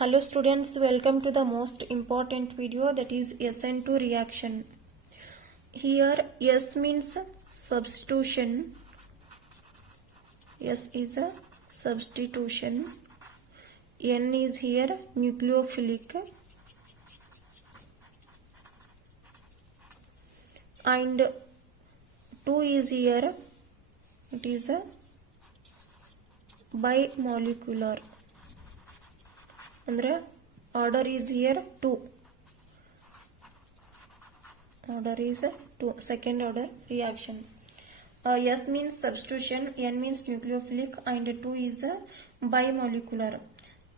Hello students, welcome to the most important video, that is SN2 reaction. Here S means substitution. S is a substitution. N is here nucleophilic. And 2 is here, it is a bimolecular. Andre order is here 2. Order is 2, second order reaction. S means substitution, N means nucleophilic, and 2 is a bimolecular.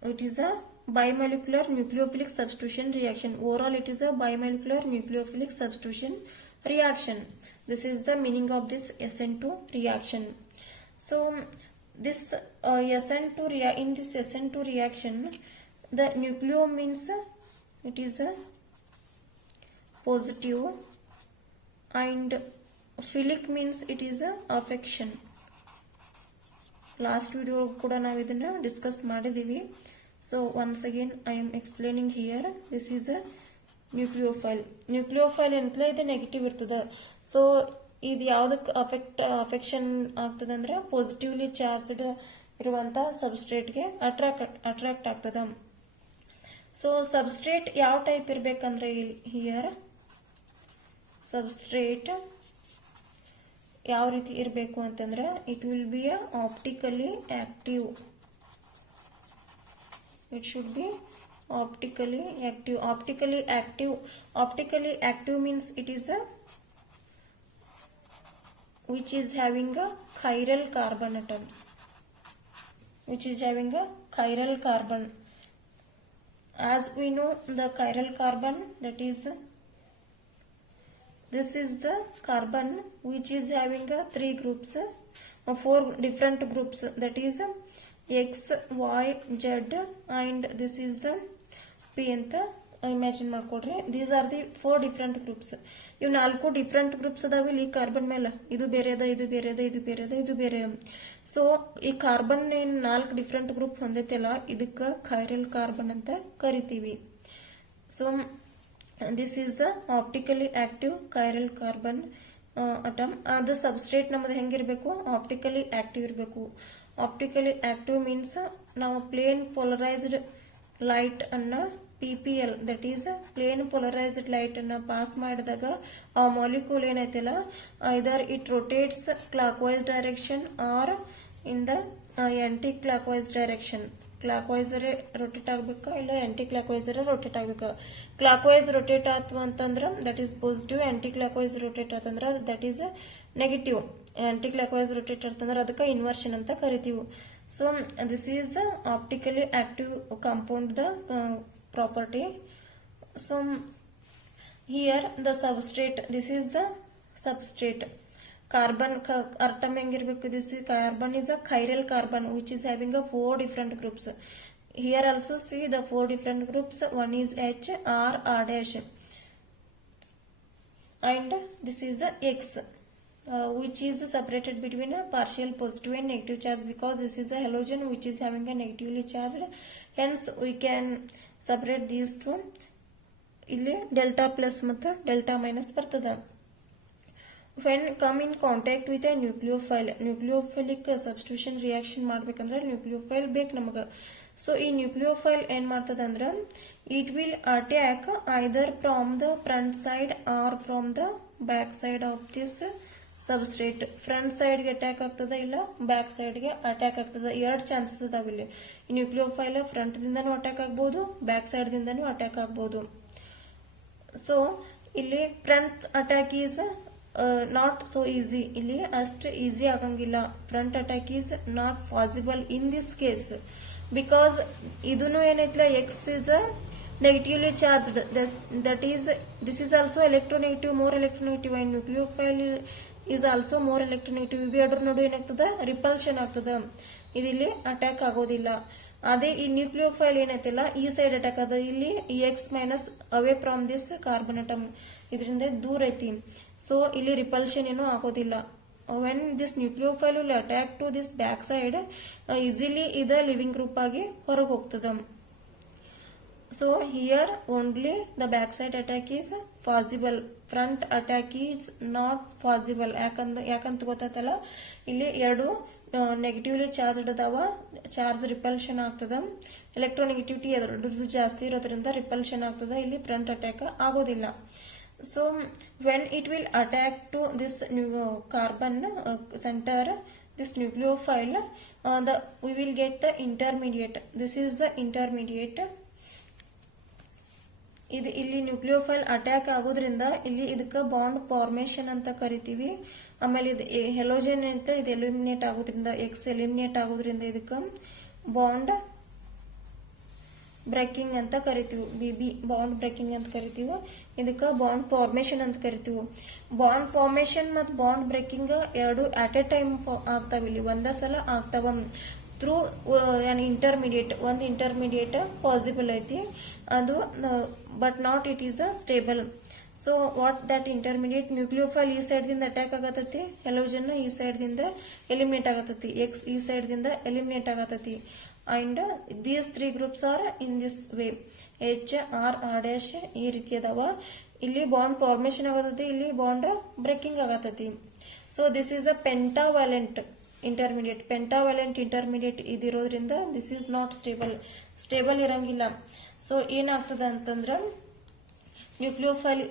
It is a bimolecular nucleophilic substitution reaction. Overall it is a bimolecular nucleophilic substitution reaction. This is the meaning of this SN2 reaction. So this in this SN2 reaction, the nucleo means it is a positive, and philic means it is a affection. Last video kuda ನಾವು ಇದನ್ನ discuss ಮಾಡಿದೀವಿ. So once again I am explaining here. This is a nucleophile. Nucleophile ಅಂತಲೇ ಇದು negative ಇರ್ತದೆ. So ಇದು ಯಾವುದಕ್ಕೆ affection ಆಗ್ತದೆ ಅಂದ್ರೆ ಪಾಸಿಟಿವ್ಲಿ ಚಾರ್ಜ್ಡ್ ಇರುವಂತ ಸಬ್ಸ್ಟ್ರೇಟ್ಗೆ ಅಟ್ರಾಕ್ಟ್ ಆಗ್ತದೆ. ಸೊ ಸಬ್ಸ್ಟ್ರೇಟ್ ಯಾವ ಟೈಪ್ ಇರಬೇಕಂದ್ರೆ ಹಿಯರ್ ಸಬ್ಸ್ಟ್ರೇಟ್ ಯಾವ ರೀತಿ ಇರಬೇಕು ಅಂತಂದ್ರೆ it will be optically active. It should be optically active. Optically active means it is a which is having a chiral carbon atoms, which is having a chiral carbon. As we know the chiral carbon, that is this is the carbon which is having a 3 groups, 4 different groups, that is X, Y, Z, and this is the P ಅಂತ imagine ಮಾಡ್ಕೊಡ್ರಿ. These are the 4 different groups. ಇವು 4 different groups ಅದಾವ ಈ carbon ಮೇಲೆ. ಇದು ಬೇರೆ ಅದ, ಇದು ಬೇರೆ ಅದ, ಇದು ಬೇರೆ ಅದ, ಇದು ಬೇರೆ. ಸೊ ಈ ಕಾರ್ಬನ್ ಏನ್ 4 ಡಿಫ್ರೆಂಟ್ ಗ್ರೂಪ್ ಹೊಂದೈತಲ್ಲ, ಇದಕ್ಕೆ ಖೈರಲ್ ಕಾರ್ಬನ್ ಅಂತ ಕರಿತೀವಿ. So this is the optically active chiral carbon atom. ಅದು ಸಬ್ಸ್ಟ್ರೇಟ್ ನಮ್ಮದು ಹೆಂಗಿರ್ಬೇಕು, ಆಪ್ಟಿಕಲಿ ಆಕ್ಟಿವ್ ಇರಬೇಕು. ಆಪ್ಟಿಕಲಿ ಆಕ್ಟಿವ್ ಮೀನ್ಸ್ ನಾವು ಪ್ಲೇನ್ ಪೋಲರೈಸ್ಡ್ ಲೈಟ್ ಅನ್ನ PPL, that is plane polarized light ಅನ್ನ ಪಾಸ್ ಮಾಡಿದಾಗ ಆ ಮಾಲಿಕ್ಯೂಲ್ ಏನೈತಿಲ್ಲ, either it rotates clockwise direction or in the anti clockwise direction. Clockwise rotate ಆಗ್ಬೇಕಾ, ಇಲ್ಲ anti clockwise rotate ಆಗ್ಬೇಕಾ. Clockwise rotate ಆಯ್ತು ಅಂತಂದ್ರ that is positive, anti clockwise rotate ಆತಂದ್ರ that is negative. Anti clockwise rotate ಆತಂದ್ರ ಅದಕ್ಕೆ inversion ಅಂತ ಕರಿತೀವಿ. So this is the optically active compound, the property. So here the substrate, this is the substrate. Carbon atom hengirbeku, this is carbon is a chiral carbon which is having a 4 different groups. Here also see the 4 different groups. One is H, R, R dash, and this is the X. Which is separated between a partial positive and negative charge, because this is a halogen which is having a negatively charged. Hence we can separate these two. ಇಲ್ಲಿ delta plus ಮತ್ತು delta minus ಬರ್ತದೆ. when come in contact with a nucleophilic substitution reaction ಮಾಡ್ಬೇಕಂದ್ರೆ nucleophile ಬೇಕು ನಮಗೆ. So ಈ nucleophile ಏನ್ ಮಾಡ್ತದೆ ಅಂದ್ರೆ it will attack either from the front side are from the back side of this substrate. Front ಸೈಡ್ಗೆ attack ಆಗ್ತದ, ಇಲ್ಲ ಬ್ಯಾಕ್ ಸೈಡ್ಗೆ ಅಟ್ಯಾಕ್ ಆಗ್ತದ. 2 ಚಾನ್ಸಸ್ ಅದಾವ ಇಲ್ಲಿ. ಈ ನ್ಯೂಕ್ಲಿಯೋಫೈಲ್ ಫ್ರಂಟ್ ದಿಂದನೂ ಅಟ್ಯಾಕ್ ಆಗ್ಬೋದು, ಬ್ಯಾಕ್ ಸೈಡ್ ದಿಂದನೂ ಅಟ್ಯಾಕ್ ಆಗ್ಬೋದು. ಸೊ ಇಲ್ಲಿ front attack is not so easy. ಇಲ್ಲಿ ಅಷ್ಟು ಈಸಿ ಆಗಂಗಿಲ್ಲ. Front attack is not possible in this case, because ಇದನ್ನು ಏನೈತಿಲ್ಲ, X is negatively charged, that is this is also electronegative, more electronegative, and nucleophile is also more electronegative. ಇವು ಎರಡರ ನಡುವೆ ಏನಾಗ್ತದ, repulsion ಆಗ್ತದ. ಇದಿಲ್ಲಿ ಅಟ್ಯಾಕ್ ಆಗೋದಿಲ್ಲ. ಅದೇ ಈ ನ್ಯೂಕ್ಲಿಯೋಫೈಲ್ ಏನೈತಿಲ್ಲ, ಈ ಸೈಡ್ ಅಟ್ಯಾಕ್ ಅದ. ಇಲ್ಲಿ X minus away from this carbon atom, ಇದರಿಂದ ದೂರ ಐತಿ. ಸೊ ಇಲ್ಲಿ ರಿಪಲ್ಷನ್ ಏನೂ ಆಗೋದಿಲ್ಲ. when this nucleophile will attack to this back side, easily ida living group ಆಗಿ ಹೊರಗೆ ಹೋಗ್ತದ. So here only the backside attack is possible, front attack is not possible. ಯಾಕಂತ ಗೊತ್ತಾತಲ್ಲ, ಇಲ್ಲಿ ಎರಡು ನೆಗೆಟಿವ್ಲಿ ಚಾರ್ಜ್ ಅದಾವ, ಚಾರ್ಜ್ ರಿಪಲ್ಷನ್ ಆಗ್ತದ, ಎಲೆಕ್ಟ್ರೋನೆಗೆಟಿವಿಟಿ ಅದರದ್ದು ಜಾಸ್ತಿ ಇರೋದ್ರಿಂದ ರಿಪಲ್ಷನ್ ಆಗ್ತದ, ಇಲ್ಲಿ ಫ್ರಂಟ್ ಅಟ್ಯಾಕ್ ಆಗೋದಿಲ್ಲ. So when it will attack to this carbon center, this nucleophile, we will get the intermediate. This is the intermediate. ಇದು ಇಲ್ಲಿ ನ್ಯೂಕ್ಲಿಯೋಫೈಲ್ ಅಟ್ಯಾಕ್ ಆಗೋದ್ರಿಂದ ಇಲ್ಲಿ ಇದಕ್ಕೆ ಬಾಂಡ್ ಫಾರ್ಮೇಶನ್ ಅಂತ ಕರಿತೀವಿ. ಆಮೇಲೆ ಇದು ಹೆಲೋಜನ್ ಅಂತ ಇದು ಎಲಿಮಿನೇಟ್ ಆಗೋದ್ರಿಂದ, ಎಕ್ಸ್ ಎಲಿಮಿನೇಟ್ ಆಗೋದ್ರಿಂದ ಇದಕ್ಕೆ ಬಾಂಡ್ ಬ್ರೇಕಿಂಗ್ ಅಂತ ಕರಿತೀವಿ. ಬಿಬಿ ಬಾಂಡ್ ಬ್ರೇಕಿಂಗ್ ಅಂತ ಕರಿತೀವಿ. ಇದಕ್ಕೆ ಬಾಂಡ್ ಫಾರ್ಮೇಶನ್ ಅಂತ ಕರಿತೀವಿ. ಬಾಂಡ್ ಫಾರ್ಮೇಶನ್ ಮತ್ತು ಬಾಂಡ್ ಬ್ರೇಕಿಂಗ್ ಎರಡು ಅಟ್ ಎ ಟೈಮ್ ಆಗ್ತಾವ, ಇಲ್ಲಿ ಒಂದೇ ಸಲ ಆಗ್ತಾವ ಥ್ರೂ ಇಂಟರ್ಮೀಡಿಯೇಟ್. ಒಂದು ಇಂಟರ್ಮೀಡಿಯೇಟ್ ಪಾಸಿಬಲ್ ಐತಿ ಅದು, but not it is a stable. So what that intermediate nucleophile ಈ ಸೈಡ್ ದಿಂದ ಅಟ್ಯಾಕ್ ಆಗತೈತಿ, ಹೆಲೋಜನ್ ಈ ಸೈಡ್ ದಿಂದ ಎಲಿಮಿನೇಟ್ ಆಗತೈತಿ, ಎಕ್ಸ್ ಈ ಸೈಡ್ ದಿಂದ ಎಲಿಮಿನೇಟ್ ಆಗತೈತಿ. And these 3 groups are in this way, H R R dash ಈ ರೀತಿ ಅದಾವ. ಇಲ್ಲಿ ಬಾಂಡ್ ಫಾರ್ಮೇಶನ್ ಆಗತೈತಿ, ಇಲ್ಲಿ ಬಾಂಡ್ ಬ್ರೇಕಿಂಗ್ ಆಗತೈತಿ. So this is a pentavalent intermediate. Pentavalent intermediate ಇದಿರೋದ್ರಿಂದ this is not stable, stable ಇರಂಗಿಲ್ಲ. ಸೊ ಏನಾಗ್ತದ ಅಂತಂದ್ರ ನ್ಯೂಕ್ಲಿಯೋಫೈಲ್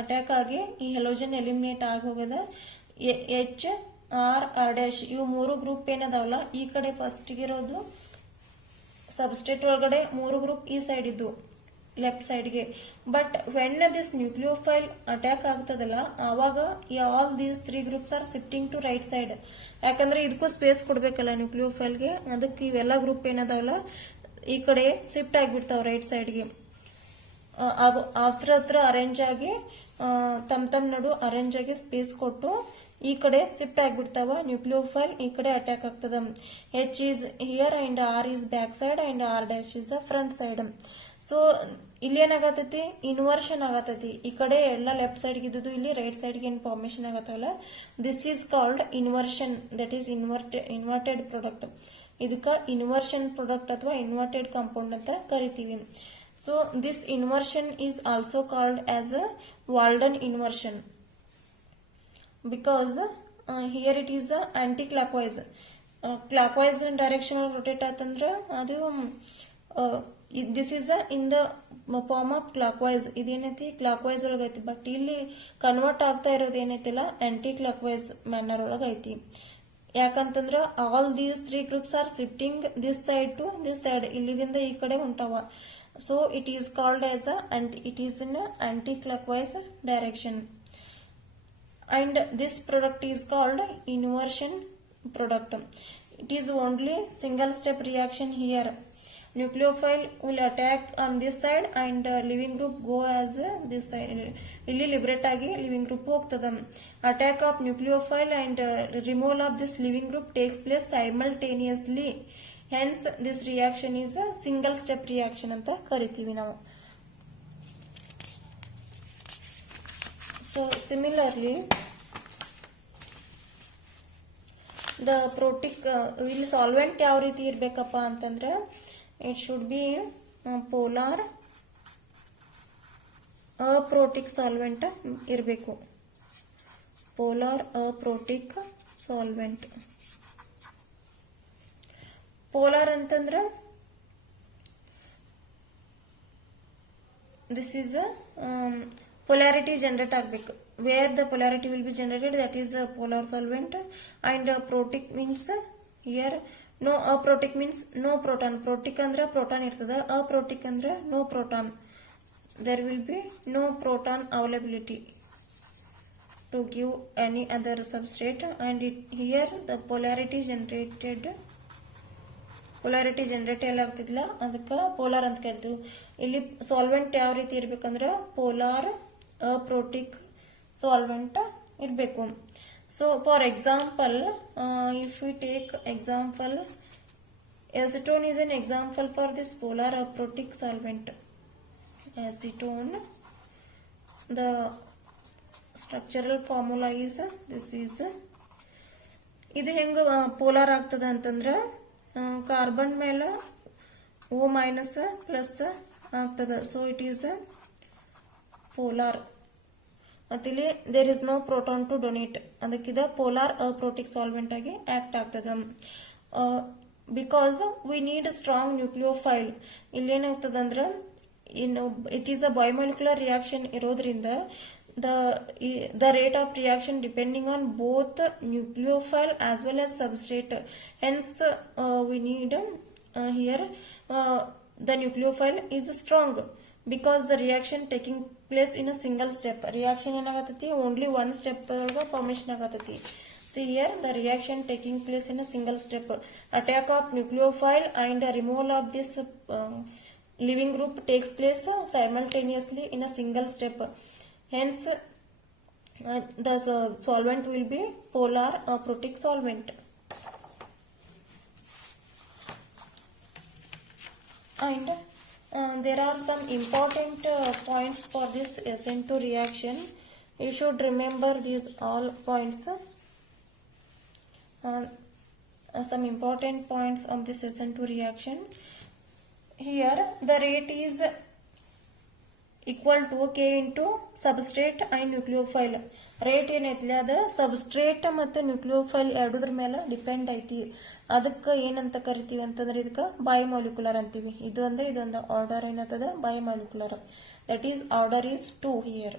ಅಟ್ಯಾಕ್ ಆಗಿ ಈ ಹೆಲೋಜನ್ ಎಲಿಮಿನೇಟ್ ಆಗಿ ಹೋಗದ. ಎಚ್ ಆರ್ ಆರ್ ಡ್ಯಾಶ್ ಇವು 3 ಗ್ರೂಪ್ ಏನದಾವಲ್ಲ, ಈ ಕಡೆ ಫಸ್ಟ್ ಇರೋದು ಸಬ್ಸ್ಟೇಟ್ ಒಳಗಡೆ 3 ಗ್ರೂಪ್ ಈ ಸೈಡ್ ಇದ್ದು ಲೆಫ್ಟ್ ಸೈಡ್ಗೆ. But when this nucleophile attack ಆಗ್ತದಲ್ಲ, ಆವಾಗ all these 3 groups are shifting to right side. ಯಾಕಂದ್ರೆ ಇದಕ್ಕೂ ಸ್ಪೇಸ್ ಕೊಡ್ಬೇಕಲ್ಲ ನ್ಯೂಕ್ಲಿಯೋಫೈಲ್ಗೆ, ಅದಕ್ಕೆ ಇವೆಲ್ಲ ಗ್ರೂಪ್ ಏನದಾವಲ್ಲ ಈ ಕಡೆ ಶಿಫ್ಟ್ ಆಗಿಬಿಡ್ತಾವ ರೈಟ್ ಸೈಡ್ಗೆ. ಹತ್ರ ಅರೇಂಜ್ ಆಗಿ ತಮ್ಮ ನಡು ಅರೇಂಜ್ ಆಗಿ ಸ್ಪೇಸ್ ಕೊಟ್ಟು ಈ ಕಡೆ ಶಿಫ್ಟ್ ಆಗಿಬಿಡ್ತಾವ. ನ್ಯೂಕ್ಲಿಯೋಫೈಲ್ ಈ ಕಡೆ ಅಟ್ಯಾಕ್ ಆಗ್ತದ. H is here and R is back side and R dash is front side. So ಇಲ್ಲಿ ಏನಾಗತೈತಿ, ಇನ್ವರ್ಷನ್ ಆಗತೈತಿ. ಈ ಕಡೆ ಎಲ್ಲ ಲೆಫ್ಟ್ ಸೈಡ್ಗೆ ಇದ್ದು ಇಲ್ಲಿ ರೈಟ್ ಸೈಡ್ಗೆ ಏನು ಫಾರ್ಮೇಶನ್ ಆಗತ್ತಲ್ಲ, this is called inversion. That is inverted product. ಇದಕ್ಕೆ ಇನ್ವರ್ಷನ್ ಪ್ರಾಡಕ್ಟ್ ಅಥವಾ ಇನ್ವರ್ಟೆಡ್ ಕಾಂಪೌಂಡ್ ಅಂತ ಕರಿತೀವಿ. So this inversion is also called as a Walden inversion, because here it is anti clockwise. Clockwise direction rotate ಆತಂದ್ರ ಅದು this is in the form of clockwise. ಇದೇನೈತಿ clockwise ಒಳಗೈತಿ. But ಇಲ್ಲಿ convert ಆಗ್ತಾ ಇರೋದು ಏನೈತಿಲ್ಲ ಆಂಟಿ ಕ್ಲಾಕ್ವೈಸ್ ಮ್ಯಾನರ್ ಒಳಗೈತಿ. ಯಾಕಂತಂದ್ರ all these 3 groups are shifting this side to this side, ಇಲ್ಲಿದಿಂದ ಈ ಕಡೆ ಹೊಂಟಾವ. So it is called as it is in anti clockwise direction. And this product is called inversion product. It is only single step reaction here. Nucleophile will attack on this side and living group go as this side. ಇಲ್ಲಿ liberate ಆಗಿ living group ಹೋಗ್ತದ. Attack of nucleophile and removal of this leaving group takes place simultaneously. Hence this reaction is single step reaction ಅಂತ ಕರಿತೀವಿ ನಾವು. So similarly the ಪ್ರೋಟಿಕ್ ಇಲ್ಲಿ solvent ಯಾವ ರೀತಿ ಇರ್ಬೇಕಪ್ಪ ಅಂತಂದ್ರೆ, it should be polar aprotic solvent ಇರಬೇಕು. polar aprotic solvent. polar ಅಂತಂದ್ರೆ this is a polarity generate ಆಗಬೇಕು. where the polarity will be generated, that is a polar solvent. and aprotic means here no. aprotic means no proton. protic ಅಂದ್ರೆ proton ಇರ್ತದ, aprotic ಅಂದ್ರೆ no proton. there will be no proton availability to give any other substrate. and here the polarity generated ಎಲ್ಲ ಆಗ್ತಿದ್ಲ, ಅದಕ್ಕೆ polar ಅಂತ ಕರಿತೀವಿ. ಇಲ್ಲಿ solvent ಯಾವ ರೀತಿ ಇರ್ಬೇಕಂದ್ರೆ ಪೋಲಾರ್ ಅಪ್ರೋಟಿಕ್ ಸಾಲ್ವೆಂಟ್ ಇರಬೇಕು. So for example, if we take example, acetone is an example for this polar aprotic solvent. Acetone, the structural formula is this is. ಇದು ಹೆಂಗ ಪೋಲಾರ್ ಆಗ್ತದ ಅಂತಂದ್ರ ಕಾರ್ಬನ್ ಮೇಲೆ O- ಪ್ಲಸ್ ಆಗ್ತದೆ. So it is polar. ಮತ್ತಿಲ್ಲಿ there is no proton to donate, ಅದಕ್ಕಿದ polar aprotic solvent ಆಗಿ act ಆಗ್ತದೆ. Because we need strong nucleophile. ಇಲ್ಲಿ ಏನಾಗ್ತದೆ ಅಂದ್ರೆ it is a bimolecular reaction ಇರೋದ್ರಿಂದ the rate of reaction depending on both nucleophile as well as substrate. Hence we need here the nucleophile is strong because the reaction taking place in a single step. Reaction ಏನಾಗತೈತಿ only one step formation ಆಗತೈತಿ. See here the reaction taking place in a single step. Attack of nucleophile and removal of this living group takes place simultaneously in a single step. Hence the solvent will be polar aprotic solvent. And there are some important points for this SN2 reaction. You should remember these all points. Some important points of this SN2 reaction. Here the rate is equal to K into substrate and nucleophile. Rate ಏನೈತಿ ಅದು substrate ಮತ್ತು nucleophile ಎರಡೂದ್ರ ಮೇಲೆ depend ಐತಿ. ಅದಕ್ಕೆ ಏನಂತ ಕರಿತೀವಿ ಅಂತಂದ್ರೆ ಇದಕ್ಕೆ ಬಯೋಮಾಲಿಕ್ಯುಲರ್ ಅಂತೀವಿ. ಇದೊಂದು ಆರ್ಡರ್ ಏನಂತದ bimolecular. That is order is 2 here.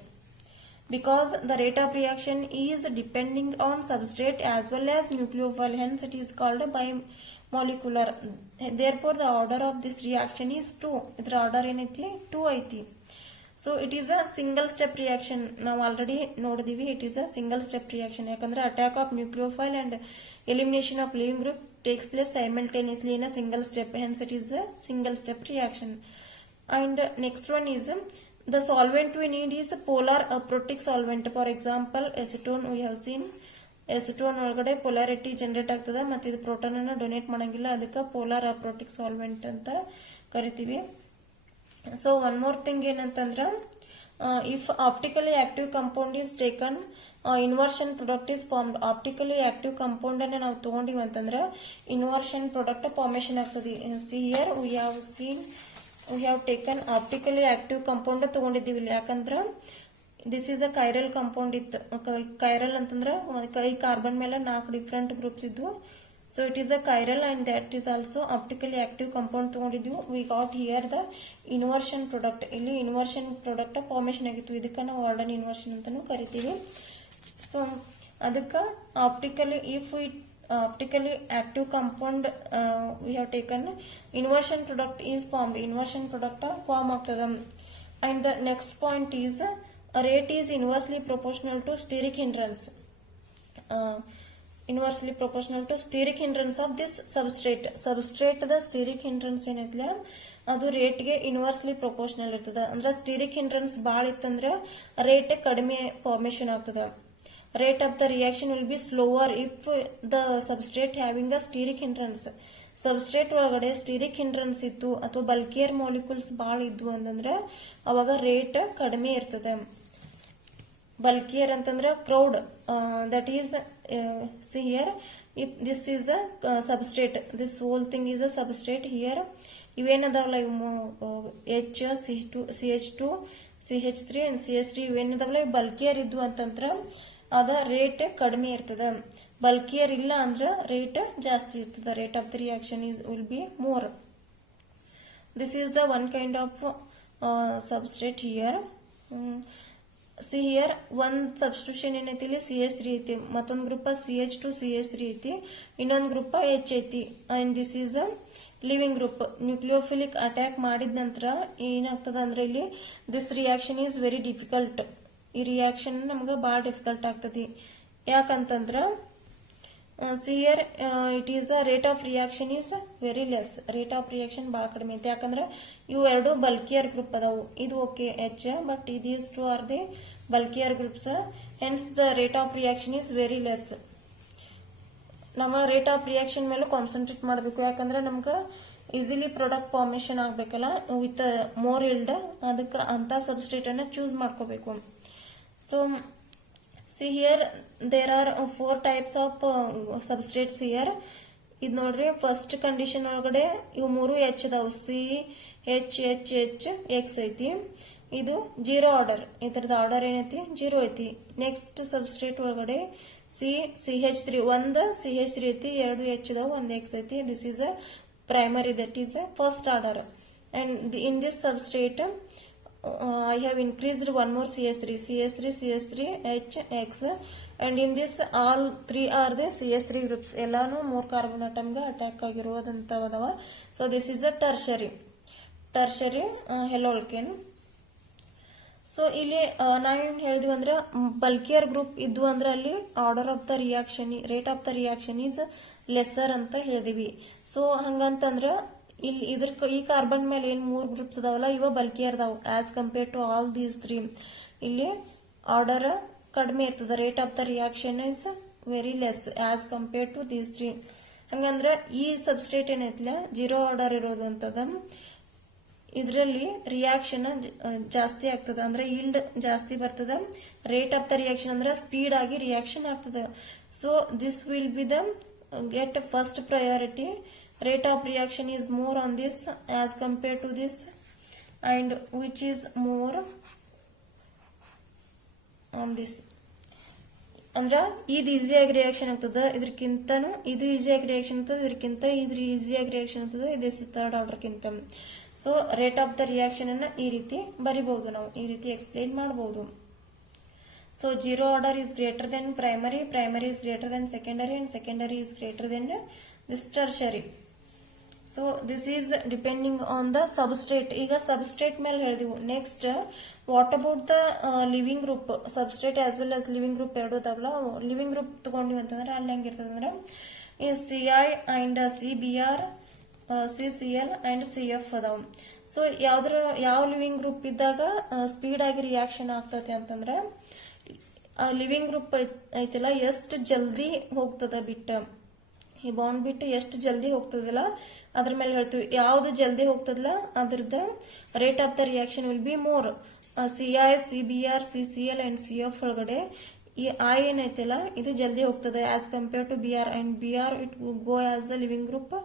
Because the rate of reaction is depending on substrate as well as nucleophile, hence it is called a biomolecular. Therefore the order of this reaction is 2. ಇದರ order ಏನೈತಿ 2 ಐತಿ. So it is a single step reaction. ನಾವು already ನೋಡಿದೀವಿ, it is a single step reaction. ಯಾಕಂದ್ರೆ attack of nucleophile and elimination of living group takes place simultaneously in a single step. Hence it is a single step reaction. And next one is the solvent we need is polar aprotic solvent. For example acetone we have seen. acetone ಒಳಗಡೆ polarity generate ಆಗ್ತದೆ ಮತ್ತು ಇದು proton ಅನ್ನು donate ಮಾಡಂಗಿಲ್ಲ, ಅದಕ್ಕೆ polar aprotic solvent ಅಂತ ಕರಿತೀವಿ. So one more thing ಏನಂತಂದ್ರೆ if optically active compound is taken, inversion product is formed. Optically active compound ಅನ್ನು ನಾವು ತಗೊಂಡಿವಿ ಅಂತಂದ್ರೆ inversion product formation ಆಗ್ತದೆ. See here we have taken optically active compound ತಗೊಂಡಿದ್ದೀವಿ ಇಲ್ಲಿ. ಯಾಕಂದ್ರೆ this is a chiral compound ಇತ್ತು. chiral ಅಂತಂದ್ರೆ ಈ ಕಾರ್ಬನ್ ಮೇಲೆ 4 ಡಿಫರೆಂಟ್ ಗ್ರೂಪ್ಸ್ ಇದ್ವು. So it is a chiral and that is also optically active compound ತಗೊಂಡಿದ್ವಿ. We got here the inversion product. ಇಲ್ಲಿ inversion product formation ಆಗಿತ್ತು. ಇದಕ್ಕೆ ನಾವು Warden inversion ಅಂತಾನೂ ಕರಿತೀವಿ. So ಅದಕ್ಕೆ optically active compound we have taken, inversion product is formed. Inversion product form ಆಗ್ತದ. And the next point is rate is inversely proportional to steric hindrance. Inversely proportional to steric hindrance of this substrate. the steric hindrance ಏನೈತಿಲ್ಲ ಅದು rate ಗೆ inversely proportional ಇರ್ತದ. ಅಂದ್ರೆ stearic hindrance ಬಾಳ ಇತ್ತಂದ್ರೆ rate ಕಡಿಮೆ formation ಆಗ್ತದ. Rate of the reaction will be slower if the substrate having a steric hindrance. Substrate ಒಳಗಡೆ steric hindrance ಇತ್ತು ಅಥವಾ ಬಲ್ಕಿಯರ್ ಮಾಲಿಕ್ಯೂಲ್ಸ್ ಬಾಳ ಇದ್ವು ಅಂತಂದ್ರೆ ಅವಾಗ ರೇಟ್ ಕಡಿಮೆ ಇರ್ತದೆ. Bulkier ಅಂತಂದ್ರೆ crowd, that is see here if this is a substrate, this whole thing is a substrate. here ಇವೇನದಾವಲ್ಲ H CH2 CH3 and CH3 ಇವೇನದಾವಲ್ಲ ಬಲ್ಕಿಯರ್ ಇದ್ವು ಅಂತಂದ್ರೆ ಅದ ರೇಟ್ ಕಡಿಮೆ ಇರ್ತದೆ. ಬಲ್ಕಿಯರ್ ಇಲ್ಲ ಅಂದ್ರೆ ರೇಟ್ ಜಾಸ್ತಿ ಇರ್ತದೆ. Rate of the reaction will be more. This is the one kind of substrate here. See here one substitution ಏನೈತಿ ಇಲ್ಲಿ CH3 ಐತಿ, ಮತ್ತೊಂದು ಗ್ರೂಪ್ CH2 CH3 ಐತಿ, ಇನ್ನೊಂದು ಗ್ರೂಪ್ H ಐತಿ. and this is a living group. Nucleophilic attack ಮಾಡಿದ ನಂತರ ಏನಾಗ್ತದ ಅಂದ್ರೆ ಇಲ್ಲಿ this reaction is very difficult. ಈ ರಿಯಾಕ್ಷನ್ ನಮಗೆ ಬಹಳ ಡಿಫಿಕಲ್ಟ್ ಆಗ್ತದೆ. ಯಾಕಂತಂದ್ರ see here it is a rate of reaction is very less. rate of reaction ಬಹಳ ಕಡಿಮೆ ಐತಿ. ಯಾಕಂದ್ರೆ ಇವು ಎರಡು ಬಲ್ಕಿಯರ್ ಗ್ರೂಪ್ ಅದಾವು. ಇದು okay H, but these two are the bulkier groups. Hence the rate of reaction is very less. ನಮ್ಮ rate of reaction ಮೇಲೆ ಕಾನ್ಸಂಟ್ರೇಟ್ ಮಾಡಬೇಕು. ಯಾಕಂದ್ರೆ ನಮ್ಗೆ ಈಸಿಲಿ ಪ್ರಾಡಕ್ಟ್ ಫಾರ್ಮೇಶನ್ ಆಗಬೇಕಲ್ಲ ವಿತ್ ಮೋರ್ ಇಲ್ಡ್, ಅದಕ್ಕೆ ಅಂತ ಸಬ್ಸ್ಟ್ರೇಟ್ ಅನ್ನ ಚೂಸ್ ಮಾಡ್ಕೋಬೇಕು. So see here there are 4 types of substrates here. ಇದು ನೋಡ್ರಿ ಫಸ್ಟ್ ಕಂಡೀಷನ್ ಒಳಗಡೆ ಇವು 3 H ಅದಾವು, H H H X ಐತಿ. ಇದು ಜೀರೋ ಆರ್ಡರ್, ಇದರದ ಆರ್ಡರ್ ಏನೈತಿ ಜೀರೋ ಐತಿ. ನೆಕ್ಸ್ಟ್ ಸಬ್ಸ್ಟ್ರೇಟ್ ಒಳಗಡೆ CH3 ಒಂದು CH3 ಐತಿ, ಎರಡು H ಅದಾವ, ಒಂದು X ಐತಿ. This is a primary, that is a first order, and in this substrate I have increased one more CH3 H X, and in this all three are the CH3 groups. ಎಲ್ಲಾನು 3 carbon atom ಗೆ attack ಆಗಿರುವುದಂತವದವ. So this is a tertiary haloalkane. So ಇಲ್ಲಿ ನಾವೇನ್ ಹೇಳಿದ್ವಿ ಅಂದ್ರೆ bulkier group ಇದ್ವು ಅಂದ್ರೆ ಅಲ್ಲಿ order of the reaction, rate of the reaction is lesser ಅಂತ ಹೇಳಿದಿವಿ. ಸೊ ಹಂಗಂತಂದ್ರ ಇಲ್ಲಿ ಈ ಕಾರ್ಬನ್ ಮೇಲೆ ಏನ್ 3 ಗ್ರೂಪ್ಸ್ ಅದಾವಲ್ಲ ಇವ ಬಲ್ಕಿಯರ್ ಅದಾವ as compare to all these 3. ಇಲ್ಲಿ ಆರ್ಡರ್ ಕಡಿಮೆ ಇರ್ತದ, rate of the reaction is very less as compare to these 3. ಹಂಗಂದ್ರ ಈ ಸಬ್ಸ್ಟ್ರೇಟ್ ಏನೈತಿಲ್ಲ ಜೀರೋ ಆರ್ಡರ್ ಇರೋದು ಅಂತದ, ಇದರಲ್ಲಿ ರಿಯಾಕ್ಷನ್ ಜಾಸ್ತಿ ಆಗ್ತದ, ಅಂದ್ರೆ ಈಲ್ಡ್ ಜಾಸ್ತಿ ಬರ್ತದ. ರೇಟ್ ಆಫ್ ದ ರಿಯಾಕ್ಷನ್ ಅಂದ್ರೆ ಸ್ಪೀಡ್ ಆಗಿ ರಿಯಾಕ್ಷನ್ ಆಗ್ತದ. So this will be the get first priority. Rate of reaction is more on this as compared to this, and which is more on this. ಅಂದ್ರ ಇದು ಈಸಿಯಾಗಿ reaction ಆಗ್ತದ, ಇದಕ್ಕಿಂತನೂ ಇದು ಈಸಿಯಾಗಿ reaction ಆಗ್ತದ, ಇದಕ್ಕಿಂತ ಇದು ಈಸಿಯಾಗಿ ರಿಯಾಕ್ಷನ್ ಆಗ್ತದ, ದಿಸ್ ಇಸ್ ಥರ್ಡ್ ಆರ್ಡರ್ ಕಿಂತ. So rate of the reaction ಅನ್ನ ಈ ರೀತಿ ಬರಿಬಹುದು, ನಾವು ಈ ರೀತಿ ಎಕ್ಸ್ಪ್ಲೇನ್ ಮಾಡಬಹುದು. So zero order is greater than primary is greater than secondary, and secondary is greater than this tertiary. So this is depending on the substrate. ಈಗ substrate ಮೇಲೆ ಹೇಳಿದೆವು. Next what about the living group? Substrate as well as living group ಎರಡು ಅದಾವಲ್ಲ, living group ತಗೊಂಡಿವಿ ಅಂತಂದ್ರೆ ಅಲ್ಲಿ ಹೆಂಗಿರ್ತದೆ ಅಂದ್ರೆ ಈ CI and CBr, CCl and CF ಅದಾವ. So ಯಾವ ಲಿವಿಂಗ್ ಗ್ರೂಪ್ ಇದ್ದಾಗ ಸ್ಪೀಡ್ ಆಗಿ ರಿಯಾಕ್ಷನ್ ಆಗ್ತದೆ ಅಂತಂದ್ರೆ ಲಿವಿಂಗ್ ಗ್ರೂಪ್ ಐತಿಲ್ಲ ಎಷ್ಟು ಜಲ್ದಿ ಹೋಗ್ತದ ಬಿಟ್ಟ, ಈ ಬಾಂಡ್ ಬಿಟ್ಟು ಎಷ್ಟು ಜಲ್ದಿ ಹೋಗ್ತದಿಲ್ಲ ಅದ್ರ ಮೇಲೆ ಹೇಳ್ತೀವಿ. ಯಾವ್ದು ಜಲ್ದಿ ಹೋಗ್ತದಲ್ಲ ಅದ್ರದ್ದು rate of the reaction will be more. CI, CBr, CCl and CF ಒಳಗಡೆ ಈ I ಏನೈತಿಲ್ಲ ಇದು ಜಲ್ದಿ ಹೋಗ್ತದೆ as compare to BR, and BR it go as a leaving group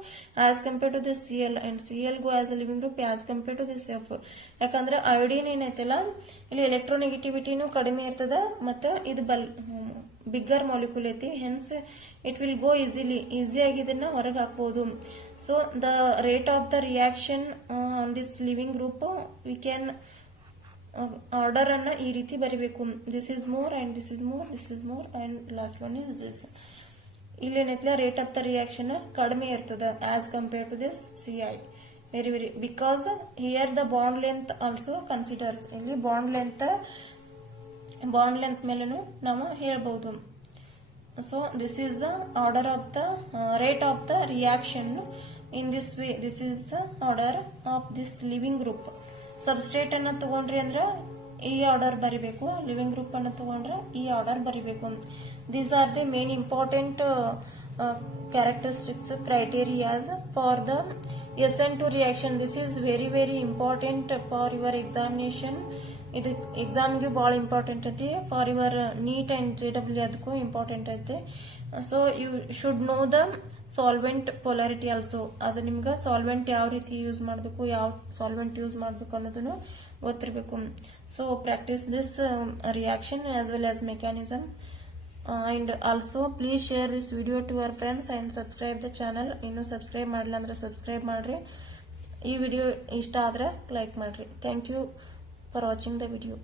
as compare to this CL, and CL go as a leaving group as compare to this F. ಯಾಕಂದ್ರೆ iodine ಏನೈತಿಲ್ಲ ಇಲ್ಲಿ ಎಲೆಕ್ಟ್ರೋನೆಗೆಟಿವಿಟಿನೂ ಕಡಿಮೆ ಇರ್ತದ, ಮತ್ತೆ ಇದು ಬಿಗ್ಗರ್ ಮಾಲಿಕ್ಯೂಲ್ ಐತಿ, hence it will go ಈಸಿಯಾಗಿ ಇದನ್ನ ಹೊರಗೆ ಹಾಕಬಹುದು. So the rate of the reaction on this leaving group we can order ಅನ್ನ ಈ ರೀತಿ ಬರಿಬೇಕು. This is more and this is more, this is more and last one is this. ಇಲ್ಲೇನೈತಿಲ್ಲ rate of the reaction ಕಡಿಮೆ ಇರ್ತದ as compare to this CI. Very because here the bond length also considers. ಇಲ್ಲಿ bond length ಮೇಲೂ ನಾವು ಹೇಳ್ಬಹುದು. So this is the order of the rate of the reaction in this way. This is the order of this living group. Substrate ಅನ್ನ ತಗೊಂಡ್ರಿ ಅಂದ್ರೆ ಈ order ಬರಿಬೇಕು, living group ಅನ್ನ ತಗೊಂಡ್ರೆ ಈ ಆರ್ಡರ್ ಬರಿಬೇಕು. These are the main important characteristics, criterias for the SN2 reaction. This is very important for your examination. ಇದು ಎಕ್ಸಾಮ್ಗೆ ಭಾಳ ಇಂಪಾರ್ಟೆಂಟ್ ಐತಿ, for your NEET and JEE ಅದಕ್ಕೂ ಇಂಪಾರ್ಟೆಂಟ್ ಐತೆ. So you should know the solvent polarity also. ಅದು ನಿಮ್ಗೆ solvent ಯಾವ ರೀತಿ ಯೂಸ್ ಮಾಡಬೇಕು, ಯಾವ ಸಾಲ್ವೆಂಟ್ ಯೂಸ್ ಮಾಡಬೇಕು ಅನ್ನೋದನ್ನು ಗೊತ್ತಿರಬೇಕು. So practice this reaction as well as mechanism, and also please share this video to your friends and subscribe the channel. ಇನ್ನೂ ಸಬ್ಸ್ಕ್ರೈಬ್ ಮಾಡಲಿಲ್ಲ ಅಂದ್ರೆ ಸಬ್ಸ್ಕ್ರೈಬ್ ಮಾಡ್ರಿ. ಈ ವಿಡಿಯೋ ಇಷ್ಟ ಆದ್ರೆ ಲೈಕ್ ಮಾಡ್ರಿ. Thank you for watching the video.